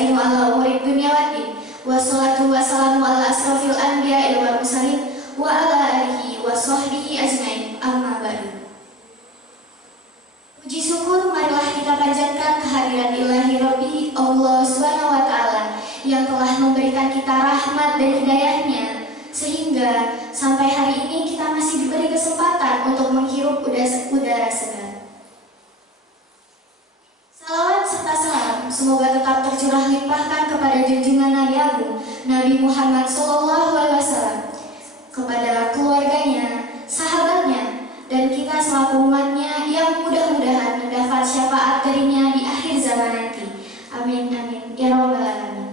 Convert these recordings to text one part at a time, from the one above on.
nasta'inu ala umuri dunya waddin. Wassalatu wassalamu ala asrofil anbiya'i wal mursalin wa ala alihi wa sahbihi ajmain. Amma ba'du. Puji syukur marilah kita panjatkan kehadiran ilahi Rabbi Allah Subhanahu wa Ta'ala yang telah memberikan kita rahmat dan hidayahnya sehingga sampai hari ini kita masih diberi kesempatan untuk menghirup udara segar. Salawat serta salam semoga tetap tercurah limpahkan kepada junjungan Nabi Agung Nabi Muhammad SAW, kepada keluarganya, sahabatnya, dan kita selaku umatnya yang mudah-mudahan mendapat syafaat darinya di akhir zaman nanti. Amin amin ya rabbal alamin.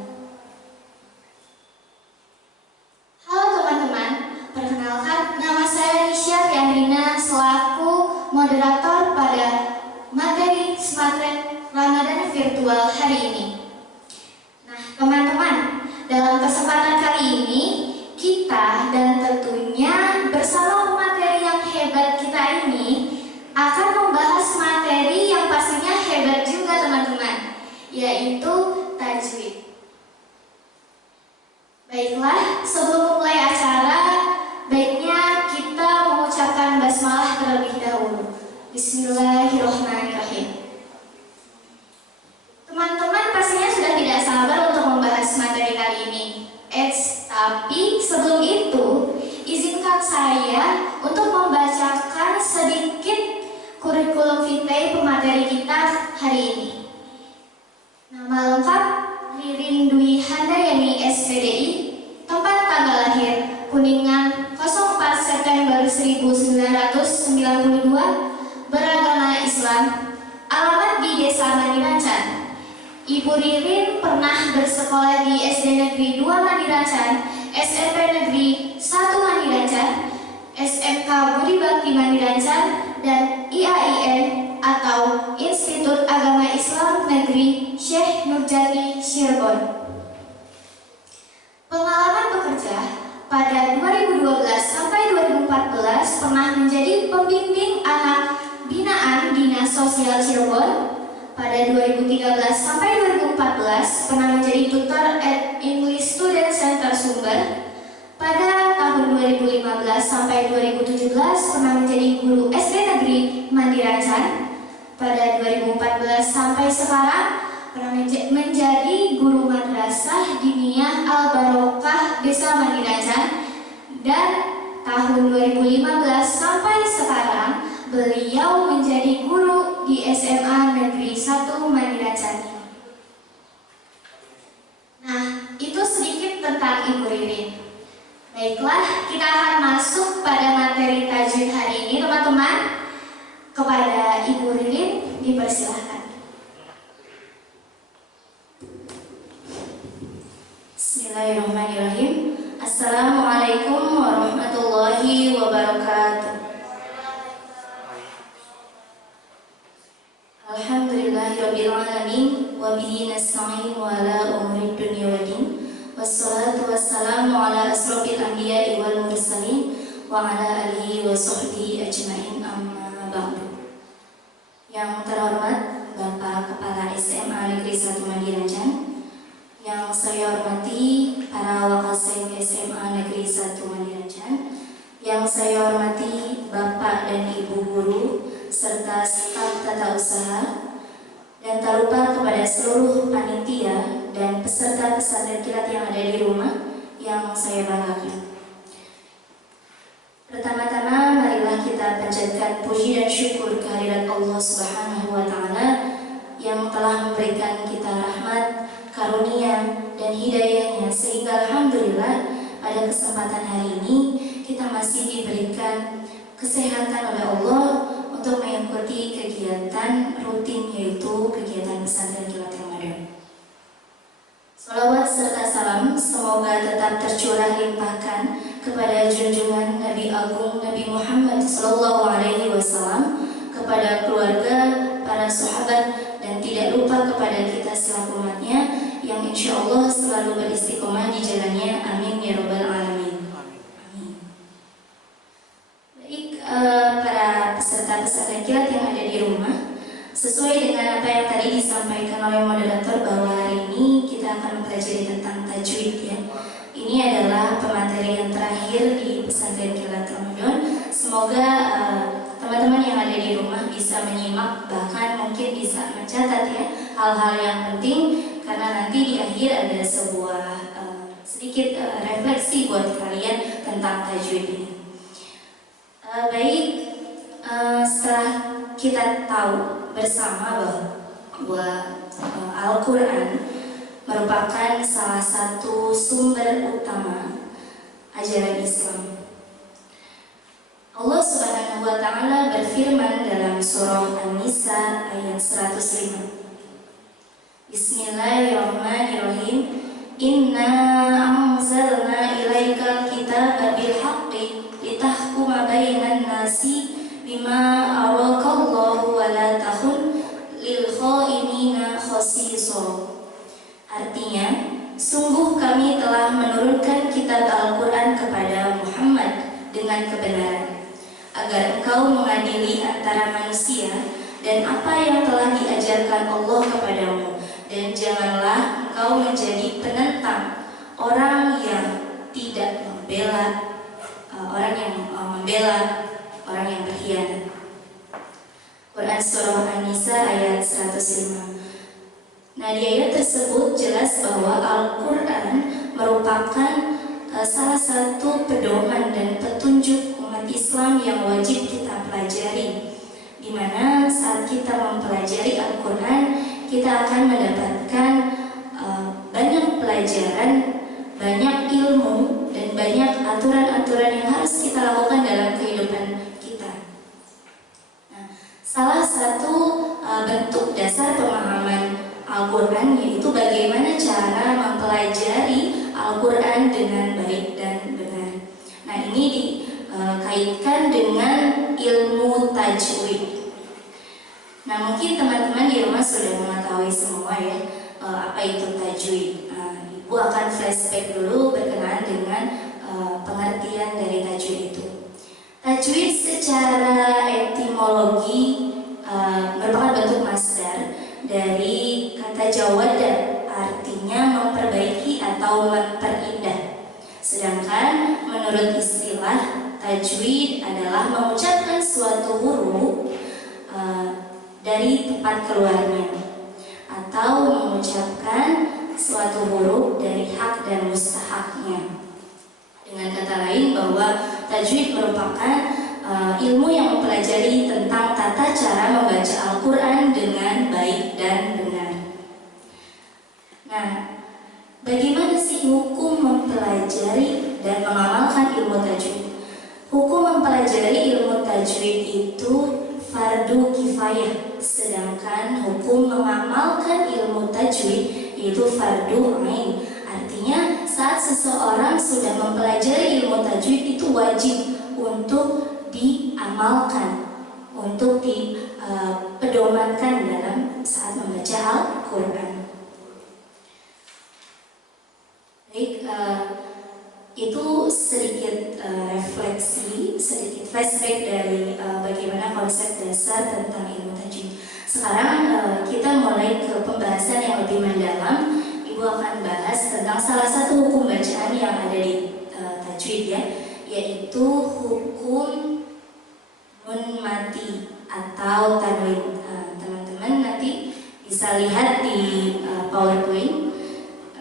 Halo teman-teman, perkenalkan nama saya Nisha Fiandrina selaku moderator pada materi Smarttrend Ramadan virtual hari ini. Nah, teman-teman, dalam kesempatan kali ini kita dan tentunya bersama materi yang hebat kita ini akan membahas materi yang pastinya hebat juga teman-teman, yaitu tajwid. Baiklah, sebelum mulai acara, baiknya kita mengucapkan basmalah terlebih dahulu. Bismillahirrahmanirrahim. Teman-teman pastinya sudah tidak sabar untuk membahas materi kali ini. Tapi sebelum itu, izinkan saya untuk membacakan sedikit kurikulum vitae pemateri kita hari ini. Nama lengkap Ririn Dwi Handayani SPDI, tempat tanggal lahir Kuningan 04 September 1992, beragama Islam, alamat di Desa Mandirancan. Ibu Ririn pernah bersekolah di SD Negeri 2 Mandirancan, SMP Negeri 1 Mandirancan, SMK Budi Bakti Mandirancan, dan IAIN atau Institut Agama Islam Negeri Syekh Nurjati Cirebon. Pengalaman bekerja pada 2012 sampai 2014 pernah menjadi pembimbing anak binaan Dinas Sosial Cirebon. Pada 2013 sampai 2014 pernah menjadi tutor at English Student Center Sumber. Pada tahun 2015 sampai 2017 pernah menjadi guru SD Negeri Mandirancan. Pada 2014 sampai sekarang pernah menjadi guru madrasah Diniyah Al Barokah Desa Mandirancan. Dan tahun 2015 sampai sekarang beliau menjadi guru di SMA Negeri 1 Mandirancan. Nah, itu sedikit tentang Ibu Ririn. Baiklah, kita akan masuk pada materi tajwid hari ini, teman-teman. Kepada Ibu Ririn, dipersilahkan. Bismillahirrahmanirrahim. Assalamualaikum warahmatullahi wabarakatuh. Alhamdulillahirabbil alamin wa bihi nasta'in wa ala umuri dunya waddin. Wassalatu wassalamu ala asrofil anbiya'i wal mursalin wa ala alihi wa sahbihi ajmain. Amma ba'du. Yang terhormat Bapak Kepala SMA Negeri 1 Mandirancan, yang saya hormati para Wakasek SMA Negeri 1 Mandirancan, yang saya hormati Bapak dan Ibu guru serta staf tata usaha, dan tak lupa kepada seluruh panitia dan peserta pesantren kilat yang ada di rumah yang saya banggakan. Pertama-tama marilah kita panjatkan puji dan syukur kehadirat Allah Subhanahu wa Ta'ala yang telah memberikan kita rahmat, karunia, dan hidayahnya sehingga alhamdulillah pada kesempatan hari ini kita masih diberikan kesehatan oleh Allah untuk mengikuti kegiatan rutin, yaitu kegiatan pesantren kilat Ramadan. Salawat serta salam semoga tetap tercurah limpahkan kepada junjungan Nabi Agung Nabi Muhammad SAW, kepada keluarga, para sahabat, dan tidak lupa kepada kita selaku umatnya yang insya Allah selalu beristiqomah di jalannya. Amin ya rabbal alamin. Amin. Baik, para peserta pesantren kilat yang ada di rumah, sesuai dengan apa yang tadi disampaikan oleh moderator bahwa hari ini kita kita akan mempelajari tentang tajwid ya. Ini adalah pemateri yang terakhir di pesantren Kilat Ramadan. Semoga teman-teman yang ada di rumah bisa menyimak, bahkan mungkin bisa mencatat ya hal-hal yang penting, karena nanti di akhir ada sebuah sedikit refleksi buat kalian tentang tajwid ini. Setelah kita tahu bersama bahwa Al-Quran merupakan salah satu sumber utama ajaran Islam, Allah Subhanahu wa Ta'ala berfirman dalam surah An-Nisa ayat 105. Bismillahirrahmanirrahim. Inna anzalna ilaikal kitaba bil haqqi litahkuma bainan nasi bima arakallahu wa la takhun lil khainina khasisa. Artinya, sungguh kami telah menurunkan kitab Al-Quran kepada Muhammad dengan kebenaran, agar engkau mengadili antara manusia dan apa yang telah diajarkan Allah kepadamu, dan janganlah engkau menjadi penentang orang yang tidak membela orang yang berkhianat. Quran Surah An-Nisa ayat 105. Nah, di ayat tersebut jelas bahwa Al-Quran merupakan salah satu pedoman dan petunjuk umat Islam yang wajib kita pelajari, di mana saat kita mempelajari Al-Quran, kita akan mendapatkan banyak pelajaran, banyak ilmu, dan banyak aturan-aturan yang harus kita lakukan dalam kehidupan kita. Nah, salah satu bentuk dasar pemahaman Al-Quran yaitu bagaimana cara mempelajari Al-Quran dengan baik dan benar. Nah, ini dikaitkan dengan ilmu tajwid. Nah, mungkin teman-teman di rumah sudah mengetahui semua ya apa itu tajwid. Ibu akan flashback dulu berkenaan dengan pengertian dari tajwid itu. Tajwid secara etimologi merupakan bentuk masdar dari kata jawada, artinya memperbaiki atau memperindah. Sedangkan menurut istilah, tajwid adalah mengucapkan suatu huruf dari tempat keluarnya, atau mengucapkan suatu huruf dari hak dan mustahaknya. Dengan kata lain, bahwa tajwid merupakan ilmu yang mempelajari tentang tata cara membaca Al-Quran dengan baik dan benar. Nah, bagaimana sih hukum mempelajari dan mengamalkan ilmu tajwid? Hukum mempelajari ilmu tajwid itu fardu kifayah, sedangkan hukum mengamalkan ilmu tajwid itu fardu ain. Artinya, saat seseorang sudah mempelajari ilmu tajwid itu wajib untuk diamalkan, untuk dipedomankan dalam saat membaca Al-Quran. Baik, itu sedikit refleksi, sedikit flashback dari bagaimana konsep dasar tentang ilmu tajwid. Sekarang kita mulai ke pembahasan yang lebih mendalam. Ibu akan bahas tentang salah satu hukum bacaan yang ada di tajwid ya, yaitu hukum nun mati atau tanwin. Teman-teman nanti bisa lihat di PowerPoint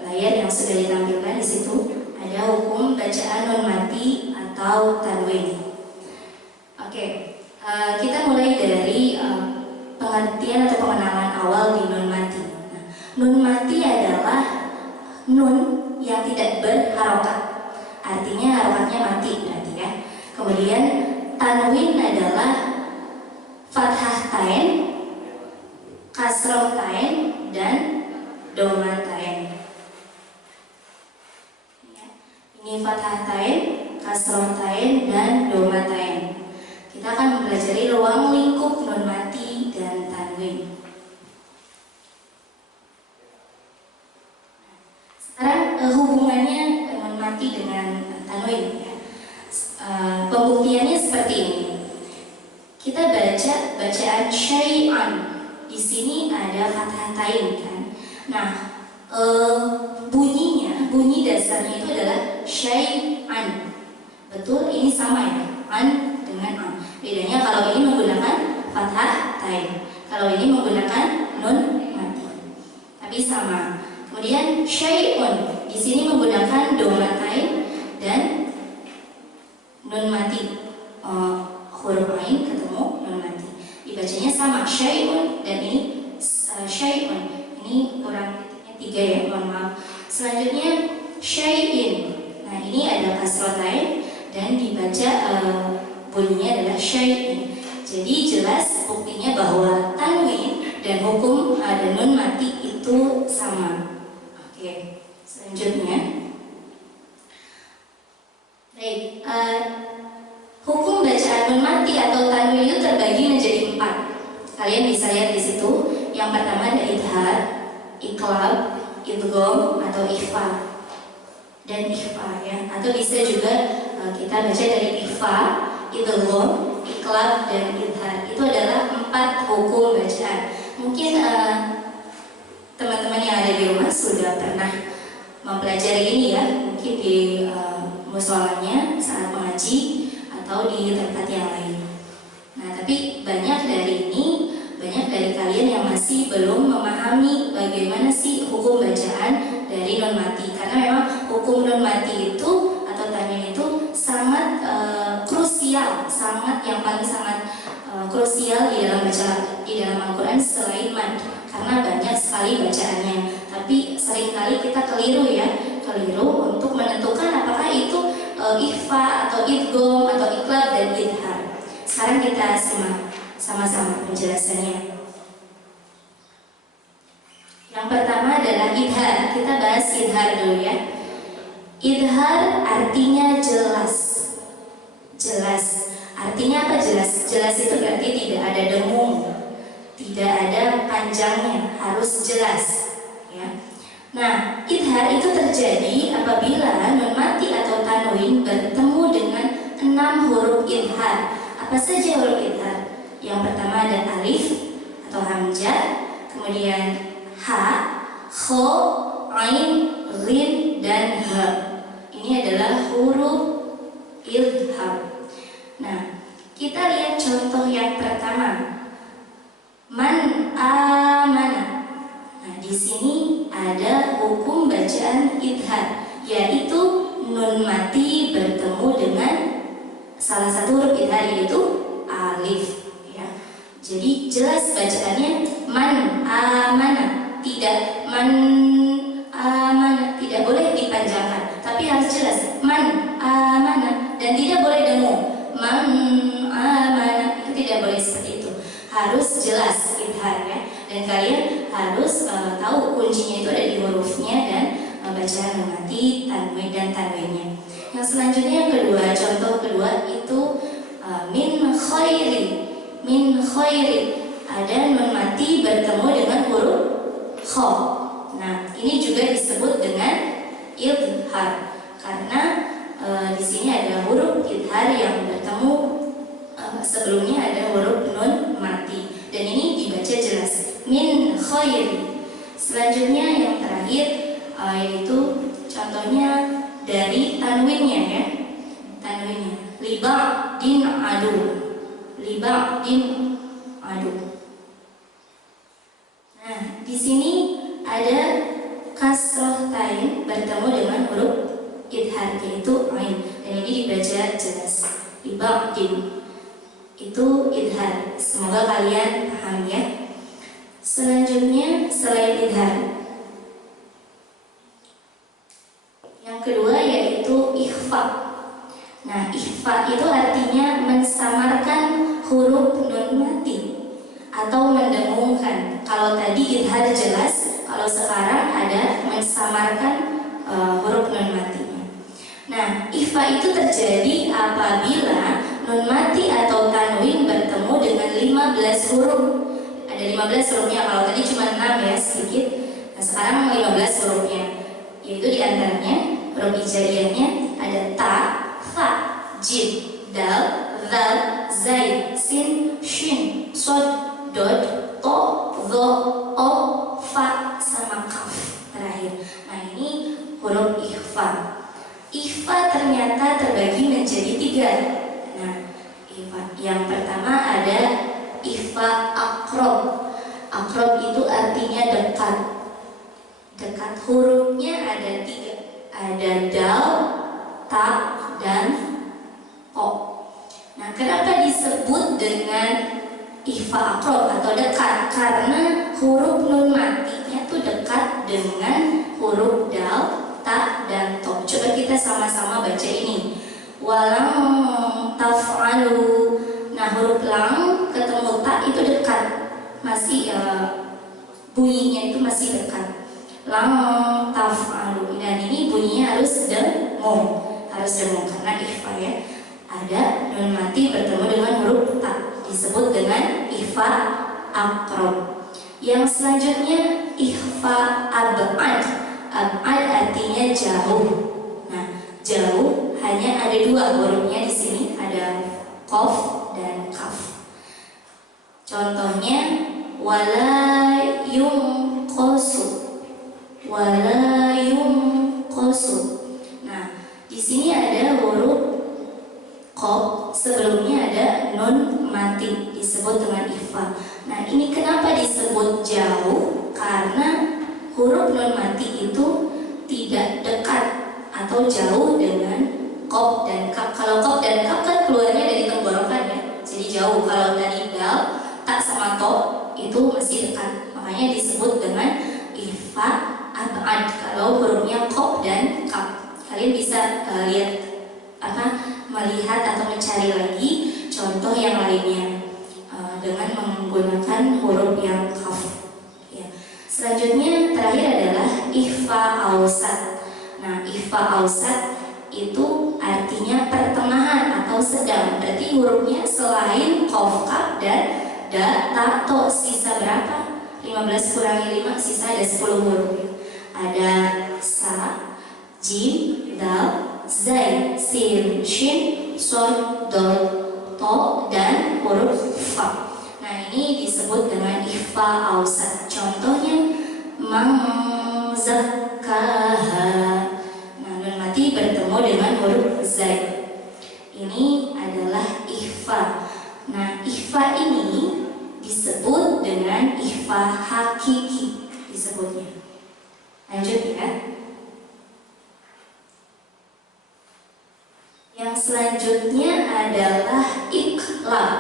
layar yang sudah ditampilkan. Di situ ada hukum bacaan nun mati atau tanwin. Oke, kita mulai dari pengertian atau pengenalan awal di nun mati. Nun mati adalah nun yang tidak berharokat, artinya harokatnya mati berarti ya. Kemudian tanwin adalah fathah tain, kasroh tain, dan doma tain. Ini fathah tain, kasroh tain, dan doma tain. Kita akan mempelajari ruang lingkup nun mati dan tanwin. Sekarang hubungannya nun mati dengan tanwin ya. Pembuktiannya seperti ini. Kita baca bacaan syai'an. Di sini ada fathah tain kan. Nah, bunyi dasarnya itu adalah syai'an. Betul, ini sama ya, an dengan an. Bedanya kalau ini menggunakan fathah tain, kalau ini menggunakan nun mati. Tapi sama. Kemudian syai'un di sini menggunakan domatain dan nun mati. Huruf ain ketemu nun mati. Dibacanya sama syai'un dan ini syai'un. Ini kurang titiknya 3 ya, mohon maaf. Selanjutnya syai'in. Nah, ini ada kasrotain dan dibaca bunyinya adalah syai'in. Jadi jelas buktinya bahwa tanwin dan hukum dan nun mati itu sama. Oke, selanjutnya. Baik, hukum bacaan nun mati atau tanwin itu terbagi menjadi 4. Kalian bisa lihat di situ. Yang pertama ada idhar, iqlab, idgham atau ikhfa dan ikhfa ya. Atau bisa juga kita baca dari ikhfa, idgham, iqlab dan idhar. Itu adalah 4 hukum bacaan. Mungkin teman-teman yang ada di rumah sudah pernah mempelajari ini ya, mungkin di musolanya saat mengaji atau di tempat yang lain. Nah, tapi banyak dari kalian yang masih belum memahami bagaimana sih hukum bacaan dari nun mati. Karena memang hukum nun mati itu atau tanwin itu sangat krusial, yang paling sangat krusial di dalam Al-Quran selain mad. Karena banyak sekali bacaannya. Tapi seringkali kita keliru untuk menentukan apakah itu ikhfa atau idgham atau iqlab dan idhar. Sekarang kita simak sama-sama penjelasannya. Yang pertama adalah idhar. Kita bahas idhar dulu ya. Idhar artinya jelas. Artinya apa jelas? Jelas itu berarti tidak ada dengung, tidak ada panjangnya, harus jelas ya. Nah, idhar itu terjadi apabila nun mati atau tanwin bertemu dengan 6 huruf idhar. Apa saja huruf idhar? Yang pertama ada alif atau hamzah, kemudian ha, kho, ain, ghin, dan ha. Ini adalah huruf idhar. Nah, kita lihat contoh yang pertama. Man amana. Nah, di sini ada hukum bacaan idhar, yaitu nun mati bertemu dengan salah satu huruf idhar yaitu alif ya. Jadi jelas bacaannya man amana. Tidak man amana, tidak boleh dipanjangkan, tapi harus jelas man amana dan tidak boleh dengung. Man amana itu tidak boleh seperti itu. Harus jelas idhar ya. Dan kalian harus tahu kuncinya itu ada di hurufnya dan bacaan nun mati, tanwin dan tanwinnya. Yang selanjutnya yang kedua, contoh kedua itu min khairi. Ada nun mati bertemu dengan huruf kho. Nah, ini juga disebut dengan idhar karena di sini ada huruf idhar yang bertemu sebelumnya ada huruf nun mati dan ini dibaca jelas min khairi. Selanjutnya yang terakhir yaitu contohnya dari tanwinnya ya. Tanwinnya liba'din adu. Nah, di sini ada kasroh tain bertemu dengan huruf idhar yaitu ain dan ini dibaca jelas. Liba'din itu idhar. Semoga kalian paham ya. Selanjutnya selain idhar, yang kedua yaitu ikhfa. Nah, ikhfa itu artinya mensamarkan huruf nun mati atau mendengungkan. Kalau tadi idhar jelas, kalau sekarang ada mensamarkan huruf nun matinya. Nah, ikhfa itu terjadi apabila nun mati atau tanwin bertemu dengan 15 huruf. Ada 15 hurufnya, kalau tadi cuma 6 ya, sedikit. Nah, sekarang 15 hurufnya. Yaitu diantaranya huruf hijaiyahnya ada ta, fa, jim, dal, zal, zai, sin, shin, sod, dod, to, dho, o, fa, sama kaf. Terakhir maka terbagi menjadi 3. Nah, yang pertama ada ikhfa akrob. Akrob itu artinya dekat. Dekat hurufnya ada 3. Ada dal, ta, dan o. Nah, kenapa disebut dengan ikhfa akrob atau dekat? Karena huruf nun matinya tuh dekat dengan huruf dal, ta, dan to. Coba kita sama-sama baca ini. Walang taf'alu. Nah, huruf lang ketemu ta itu dekat. Masih bunyinya itu masih dekat. Lang taf'alu. Dan ini bunyinya harus dengung. Harus dengung karena ikhfa ya. Ada nun mati bertemu dengan huruf ta, disebut dengan ikhfa akrob. Yang selanjutnya ikhfa ab'ad. Ab'ad artinya jauh. Nah, jauh hanya ada 2 hurufnya di sini, ada qaf dan kaf. Contohnya wala yunqasu. Wala yunqasu. Nah, di sini ada huruf qaf, sebelumnya ada nun mati, disebut dengan ikhfa. Nah, ini kenapa disebut jauh? Karena huruf nun mati itu tidak dekat atau jauh dengan qaf dan kaf. Kalau qaf dan kaf kan keluarnya dari tenggorokan ya, jadi jauh. Kalau dari dal, ta sama to itu masih dekat, makanya disebut dengan ikhfa ab'ad kalau hurufnya qaf dan kaf. Kalian bisa melihat atau mencari lagi contoh yang lainnya dengan menggunakan huruf yang kaf. Ya. Selanjutnya terakhir adalah ikhfa awsat. Nah, ikhfa awsat itu artinya pertengahan atau sedang. Berarti hurufnya selain qaf, kaf, dan da, ta, to, sisa berapa? 15 kurangi 5, sisa ada 10 huruf. Ada sa, jim, dal, zai, sin, shin, son, dal, to, dan huruf fa. Nah, ini disebut dengan ikhfa awsat. Contohnya man zakkaha. Nah, nun mati bertemu dengan huruf zai. Ini adalah ikhfa. Nah, ikhfa ini disebut dengan ikhfa hakiki disebutnya. Lanjut ya. Yang selanjutnya adalah iqlab.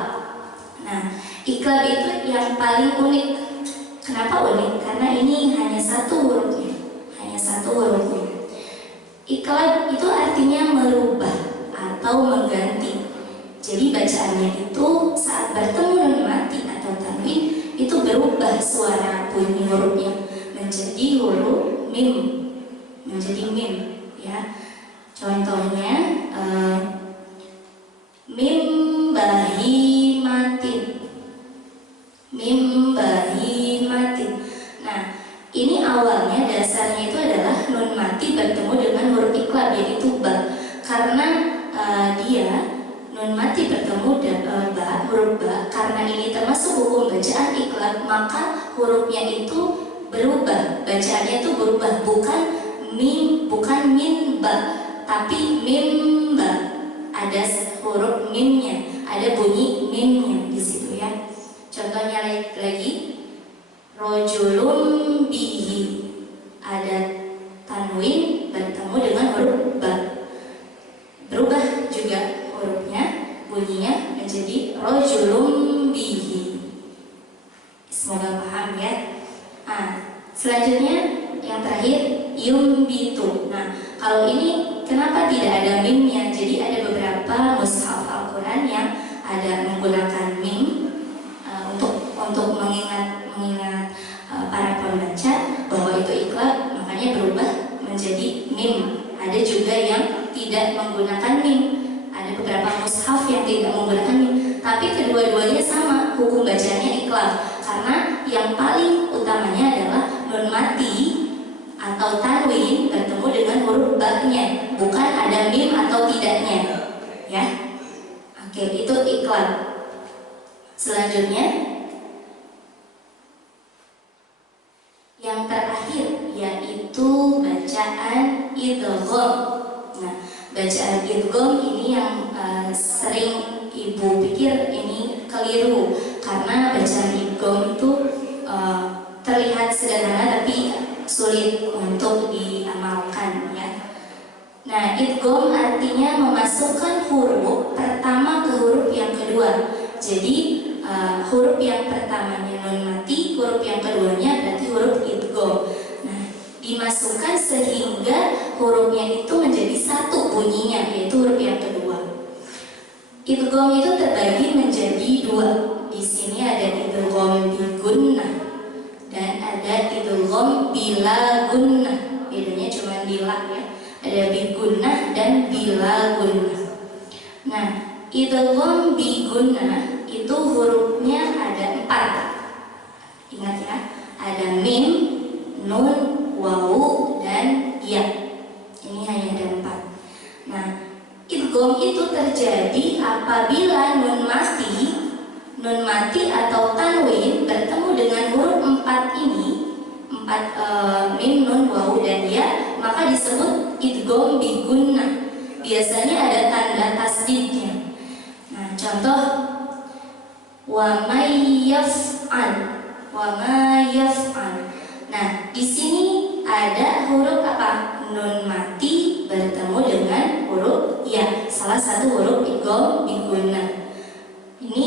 Nah, iqlab itu yang paling unik. Kenapa unik? Karena ini hanya 1 hurufnya. Hanya 1 hurufnya. Iqlab itu artinya merubah atau mengganti. Jadi bacaannya itu saat bertemu nun mati atau tanwin itu berubah suara bunyi hurufnya menjadi huruf mim, menjadi mim ya. Contohnya mim bahimatin. Mim bahimatin. Nah, ini awalnya dasarnya itu adalah nun mati bertemu dengan huruf iqlab yaitu ba. Karena dia nun mati bertemu dengan huruf ba, karena ini termasuk hukum bacaan iqlab, maka hurufnya itu berubah, bacaannya itu berubah, bukan mim, bukan min ba, tapi mim ba. Ada huruf mimnya, ada bunyi mimnya di situ ya. Contohnya lagi, rojulun bihi, ada tanwin bertemu dengan huruf ba, berubah juga hurufnya, bunyinya menjadi rojulun bihi. Semoga paham ya. Nah, selanjutnya yang terakhir yumbitu. Nah, kalau ini kenapa tidak ada mimnya? Jadi ada beberapa mushaf Al-Quran yang ada menggunakan mim untuk mengingat para pembaca bahwa itu iqlab, makanya berubah menjadi mim. Ada juga yang tidak menggunakan mim. Ada beberapa mushaf yang tidak menggunakan mim, tapi kedua-duanya sama, hukum bacanya iqlab. Karena yang paling utamanya adalah nun mati atau tanwin bertemu dengan huruf ba-nya, bukan ada mim atau tidaknya ya. Oke, itu iqlab. Selanjutnya yang terakhir yaitu bacaan idgham. Nah, bacaan idgham ini yang sering ibu pikir ini keliru, karena bacaan idgham itu terlihat sederhana tapi sulit untuk diamalkan ya. Nah, idgham artinya memasukkan huruf pertama ke huruf yang kedua. Jadi huruf yang pertamanya nun mati, huruf yang keduanya berarti huruf idgham. Nah, dimasukkan sehingga hurufnya itu menjadi satu bunyinya, yaitu huruf yang kedua. Idgham itu terbagi menjadi dua. Di sini ada idgham bi gunnah dan ada idgham bila gunnah. Bedanya cuma bila ya. Ada bi gunnah dan bila gunnah. Nah, idgham bi gunnah itu hurufnya ada 4. Ingat ya, ada mim, nun, wawu, dan ya. Ini hanya ada 4. Nah, idgham itu terjadi apabila nun mati atau tanwin bertemu dengan huruf 4 ini, 4 mim, nun, wawu, dan ya, maka disebut idgham bi gunnah. Biasanya ada tanda tasdidnya. Nah, contoh wa may yaf'al, wa ma yaf'al. Nah, di sini ada huruf apa? Nun mati bertemu dengan huruf ya, salah satu huruf idgham bi gunnah. Ini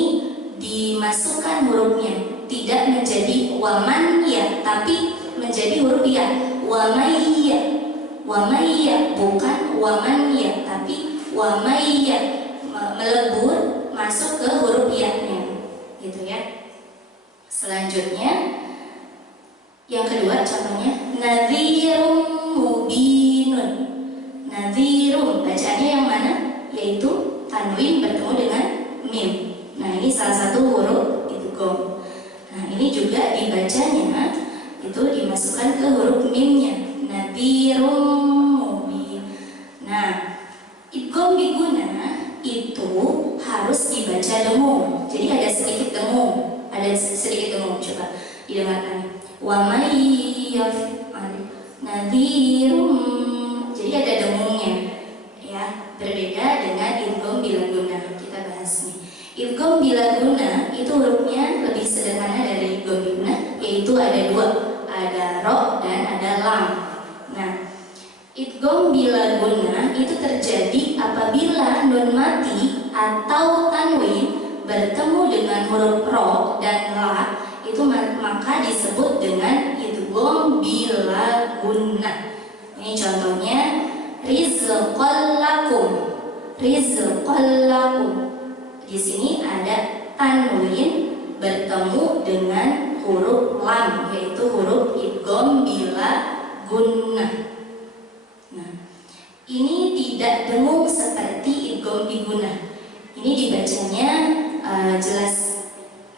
dimasukkan hurufnya, tidak menjadi wa man ya, tapi menjadi huruf ya. Wa may ya, wa may ya, bukan wa man ya, tapi wa may ya, melebur masuk ke huruf ya-nya, gitu ya. Selanjutnya yang kedua contohnya nadhirum mubinun. Nadhirum bacaannya yang mana? Yaitu tanwin bertemu dengan mim. Nah, ini salah satu huruf idgham. Nah, ini juga dibacanya itu dimasukkan ke huruf mimnya. Nadhirum mubin. Nah, idgham bi gunnah itu harus dibaca dengung. Jadi ada sedikit dengung. Coba didengarkan. Wa may yaf'al nadhirum. Jadi ada dengungnya. Ya, berbeda dengan idgham bila gunnah. Kita bahas nih. Idgham bila gunnah itu hurufnya lebih sederhana dari idgham bi gunnah, yaitu ada 2, ada ro dan ada lam. Nah, idgham bila gunnah itu terjadi apabila nun mati atau tanwin bertemu dengan huruf ro dan la, itu maka disebut dengan idgham bila gunnah. Ini contohnya rizqal lakum. Rizqal lakum. Di sini ada tanwin bertemu dengan huruf lam, yaitu huruf idgham bila gunnah. Nah, ini tidak dengung seperti idgham bi gunnah. Ini dibacanya jelas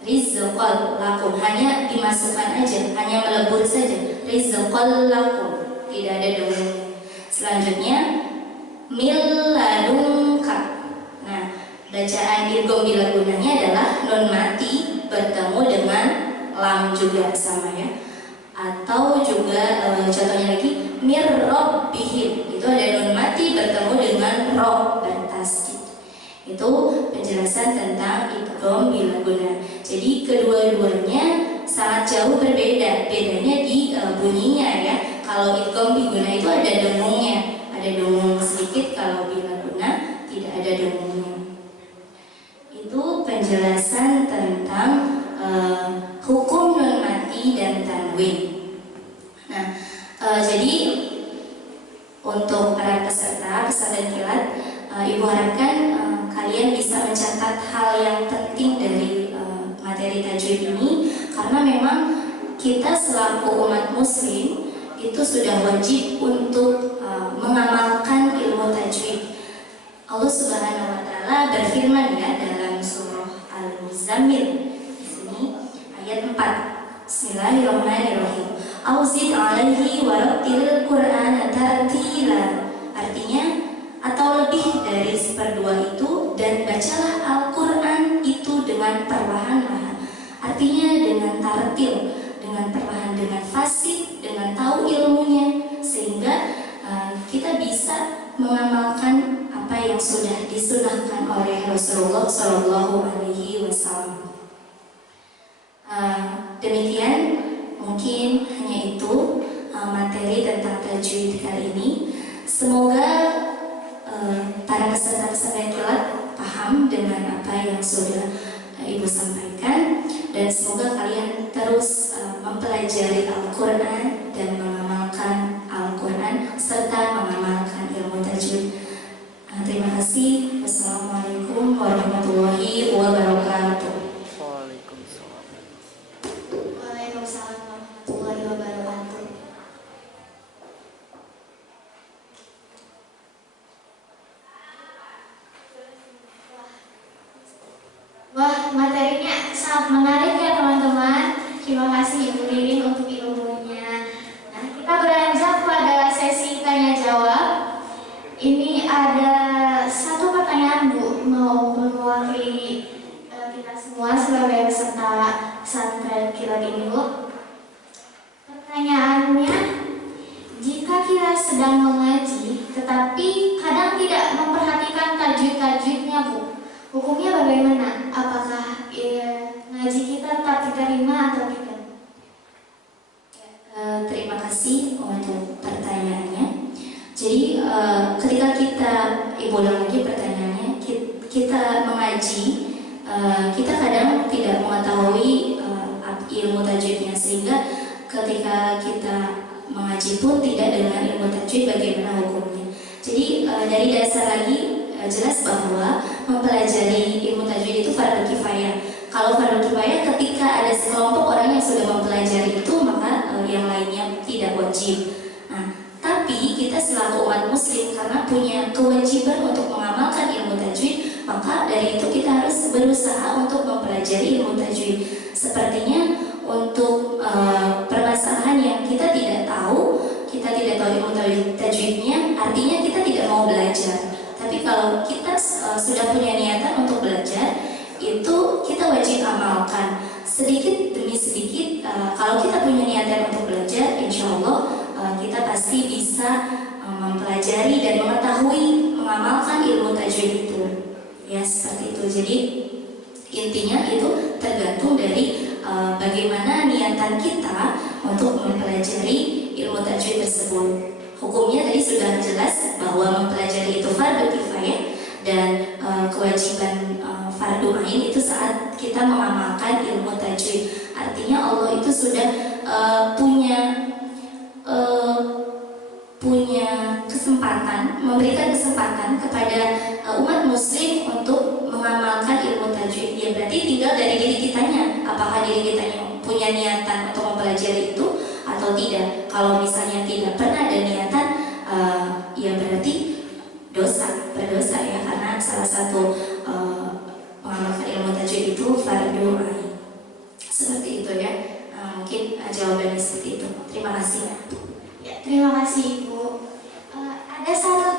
rizqal lakum, hanya dimasukkan aja, hanya melebur saja. Rizqal lakum, tidak ada dengung. Selanjutnya mil ladunka. Nah, bacaan idgham bila gunnahnya adalah nun mati bertemu dengan lam juga sama ya. Atau juga contohnya lagi mir rabbihim, itu ada nun mati bertemu dengan ro dan tasdid. Itu penjelasan tentang idgham bila gunnah. Jadi kedua-duanya sangat jauh berbeda. Bedanya di bunyinya ya. Kalau idgham bi gunnah itu ada dengungnya, ada dengung sedikit. Kalau bila gunnah tidak ada dengungnya. Itu penjelasan tentang hukum nun mati dan tanwin. Nah, jadi untuk para peserta pesantren kilat, ibu harapkan kalian bisa mencatat hal yang penting dari materi tajwid ini, karena memang kita selaku umat muslim itu sudah wajib untuk mengamalkan ilmu tajwid. Allah Subhanahu wa taala berfirman ya dalam surah Al-Muzammil di sini ayat 4. Bismillahirrahmanirrahim. Auzid alaihi warattilil Qur'ana tartila. Artinya atau lebih dari 1/2 itu, dan bacalah Al-Qur'an itu dengan perlahan-lahan. Artinya dengan tartil, dengan perlahan, dengan fasih, dengan tahu ilmunya, sehingga kita bisa mengamalkan apa yang sudah disunahkan oleh Rasulullah Shallallahu Alaihi Wasallam. Demikian mungkin hanya itu materi tentang tajwid kali ini. Semoga para peserta-peserta yang telah paham dengan apa yang sudah Ibu sampaikan, dan semoga kalian terus mempelajari Al-Quran dan mengamalkan Al-Quran serta mengamalkan ilmu tajwid. Terima kasih. Wassalamualaikum warahmatullahi wabarakatuh. Waalaikumsalam warahmatullahi wabarakatuh. Wah, materinya sangat menarik ya teman-teman. Terima kasih Ibu Ririn untuk ilmunya. Nah, kita beranjak pada sesi tanya jawab. Ini ada satu pertanyaan Bu, mau mewakili kita semua sebagai peserta pesantren kilat ini Bu. Pertanyaannya, jika kita sedang mengaji tetapi kadang tidak memperhatikan tajwid-tajwidnya Bu, hukumnya bagaimana? Apakah ngaji kita tetap diterima atau tidak? Terima kasih untuk pertanyaannya. Jadi ketika kita, ulang lagi pertanyaannya, kita mengaji, kita kadang tidak mengetahui ilmu tajwidnya, sehingga ketika kita mengaji pun tidak dengan ilmu tajwid bagaimana hukumnya. Jadi dari dasar lagi jelas bahwa mempelajari ilmu tajwid itu fardu kifayah. Kalau fardu kifayah, ketika ada sekelompok orang yang sudah mempelajari itu, maka yang lainnya tidak wajib. Nah, tapi kita selaku umat muslim karena punya kewajiban untuk mengamalkan ilmu tajwid, maka dari itu kita harus berusaha untuk mempelajari ilmu tajwid. Sepertinya untuk permasalahan yang kita tidak tahu ilmu tajwidnya, artinya kita tidak mau belajar. Tapi kalau kita sudah punya niatan untuk belajar, itu kita wajib amalkan sedikit demi sedikit. Kalau kita punya niatan untuk belajar, insya Allah kita pasti bisa mempelajari dan mengetahui, mengamalkan ilmu tajwid itu. Ya, seperti itu. Jadi intinya itu tergantung dari bagaimana niatan kita untuk mempelajari ilmu tajwid tersebut. Hukumnya tadi sudah jelas bahwa mempelajari itu fardu kifayah, dan kewajiban fardu ain itu saat kita mengamalkan ilmu tajwid. Artinya Allah itu sudah punya kesempatan, memberikan kesempatan kepada umat muslim untuk mengamalkan ilmu tajwid. Ya, berarti tinggal dari diri kitanya, apakah diri kitanya punya niatan untuk mempelajari itu atau tidak. Kalau misalnya tidak pernah ada niatan, ya berarti berdosa ya, karena salah satu mengamalkan ilmu tajwid itu fardu ain. Seperti itu ya. Mungkin jawabannya seperti itu. Terima kasih ya. Terima kasih Ibu. Ada satu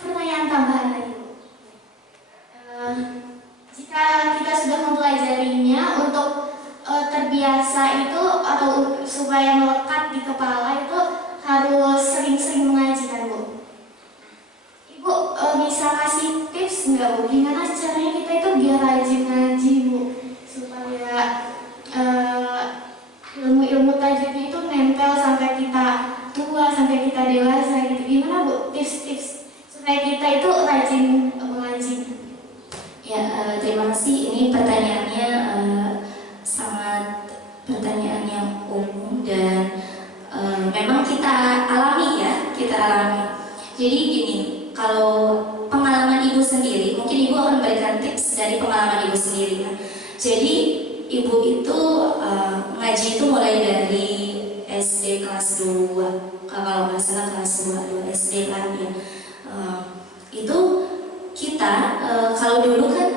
pertanyaan tambahan lagi Bu. Jika kita sudah mempelajarinya, untuk terbiasa itu atau supaya melekat di kepala itu harus sering-sering mengaji kan Bu? Ibu bisa kasih tips nggak Bu? Gimana caranya kita itu biar rajin ngaji Bu, supaya ilmu-ilmu tajwidnya itu nempel sampai kita tua, sampai kita dewasa gitu. Gimana Bu tips-tips supaya kita itu rajin mengaji? Ya, terima kasih. Ini pertanyaannya sangat pertanyaan yang umum dan memang kita alami ya, Jadi gini, kalau pengalaman Ibu sendiri, mungkin Ibu akan memberikan tips dari pengalaman Ibu sendiri ya. Jadi Ibu itu ngaji itu mulai dari SD kelas 2, kalau nggak salah kelas 2 SD kan ya. Itu kita kalau dulu kan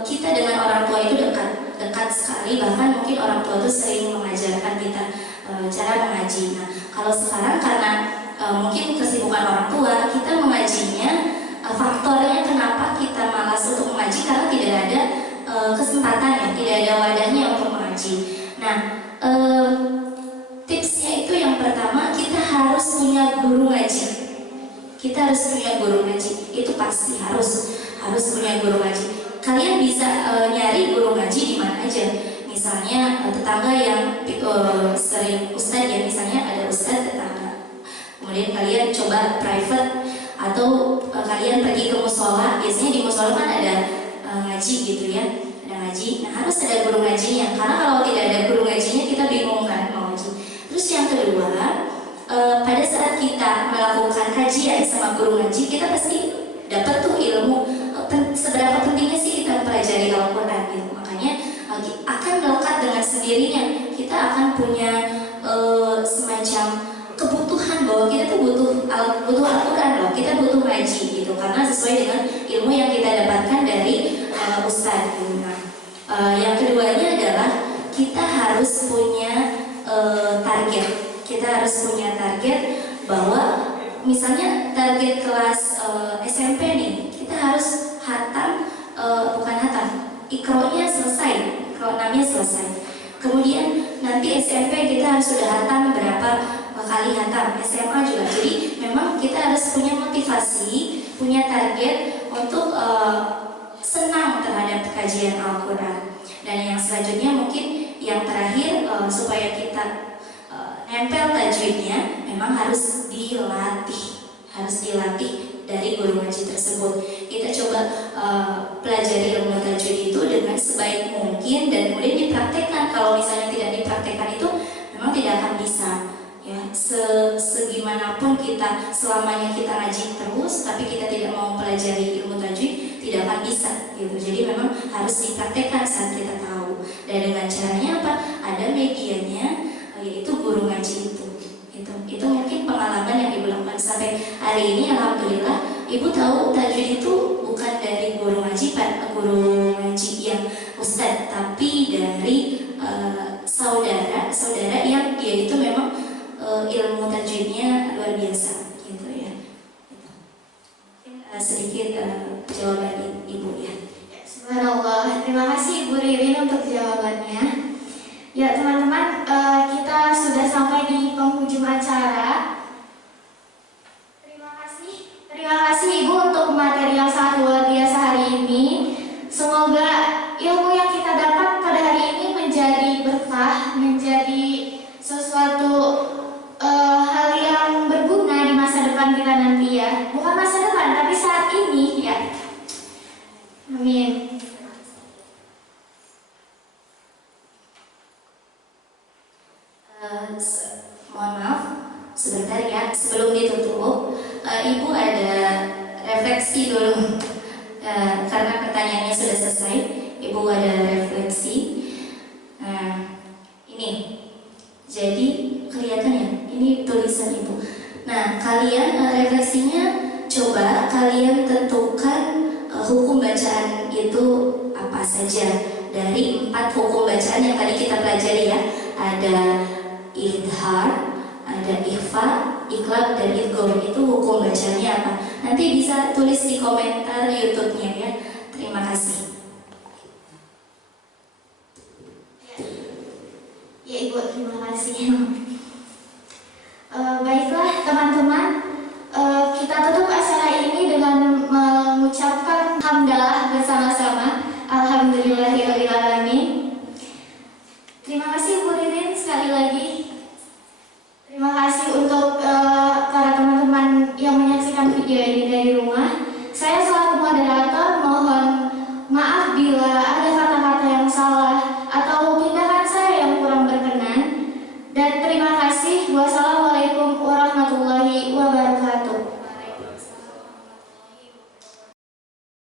kita dengan orang tua itu dekat sekali, bahkan mungkin orang tua itu sering mengajarkan kita cara mengaji. Nah, kalau sekarang karena mungkin kesibukan orang tua, kita mengajinya, faktornya kenapa kita malas untuk mengaji karena tidak ada kesempatan ya, tidak ada wadahnya untuk mengaji. Nah, tipsnya itu yang pertama, kita harus punya guru ngaji. Kita harus punya guru ngaji. Itu pasti harus punya guru ngaji. Kalian bisa nyari guru ngaji di mana aja. Misalnya tetangga yang sering ustadz ya, misalnya ada ustadz tetangga. Kemudian kalian coba private atau kalian pergi ke musola. Biasanya di musola kan ada ngaji gitu ya, ada ngaji. Nah harus ada guru ngajinya, karena kalau tidak ada guru ngajinya kita bingung kan mau ngaji. Terus yang kedua, pada saat kita melakukan kajian sama guru ngaji, kita pasti dapat tuh ilmu. Seberapa pentingnya sih kita mempelajari Al-Quran gitu. Makanya akan melekat dengan sendirinya. Kita akan punya semacam kebutuhan bahwa kita tuh butuh Al-Quran loh. Kita butuh ngaji gitu, karena sesuai dengan ilmu yang kita dapatkan dari ustadz gitu. Nah, yang keduanya adalah kita harus punya target. Kita harus punya target bahwa misalnya target kelas SMP nih, kita harus hatam, bukan hatam, ikronya selesai, ikro 6-nya selesai. Kemudian nanti SMP kita harus sudah hatam berapa kali hatam, SMA juga. Jadi memang kita harus punya motivasi, punya target untuk senang terhadap kajian Al-Quran. Dan yang selanjutnya mungkin yang terakhir, supaya kita nempel tajwidnya, memang harus dilatih dari guru ngaji tersebut. Kita coba pelajari ilmu tajwid itu dengan sebaik mungkin dan kemudian dipraktekkan. Kalau misalnya tidak dipraktekkan itu memang tidak akan bisa ya. Segimanapun kita selamanya kita ngaji terus tapi kita tidak mau pelajari ilmu tajwid, tidak akan bisa gitu. Jadi memang harus dipraktekkan saat kita tahu. Dan dengan caranya apa? Ada medianya, yaitu guru ngaji itu. Itu mungkin pengalaman yang Ibu lakukan sampai hari ini. Alhamdulillah Ibu tahu tajwid itu bukan dari guru ngaji yang ustadz, tapi dari saudara yang dia itu memang ilmu tajwidnya luar biasa gitu ya. Sedikit jawaban Ibu ya. Subhanallah, terima kasih Ibu Ririn untuk jawabannya. Ya teman-teman, kita sudah sampai di penghujung acara. Terima kasih Ibu untuk materi yang sangat luar biasa hari ini. Semoga ilmu yang kita dapat pada hari ini menjadi berkah, menjadi sesuatu hal yang berguna di masa depan kita nanti ya. Bukan masa depan, tapi saat ini ya. Amin. Mohon maaf sebentar ya, sebelum ditutup Ibu ada refleksi dulu karena pertanyaannya sudah selesai. Ibu ada refleksi. Nah ini jadi kelihatan ya, ini tulisan Ibu. Nah kalian refleksinya coba kalian tentukan hukum bacaan itu apa saja dari 4 hukum bacaan yang tadi kita pelajari ya. Ada idhar, ada ikhfa, iqlab, dan idgham. Itu hukum bacanya apa? Nanti bisa tulis di komentar YouTube-nya ya. Terima kasih.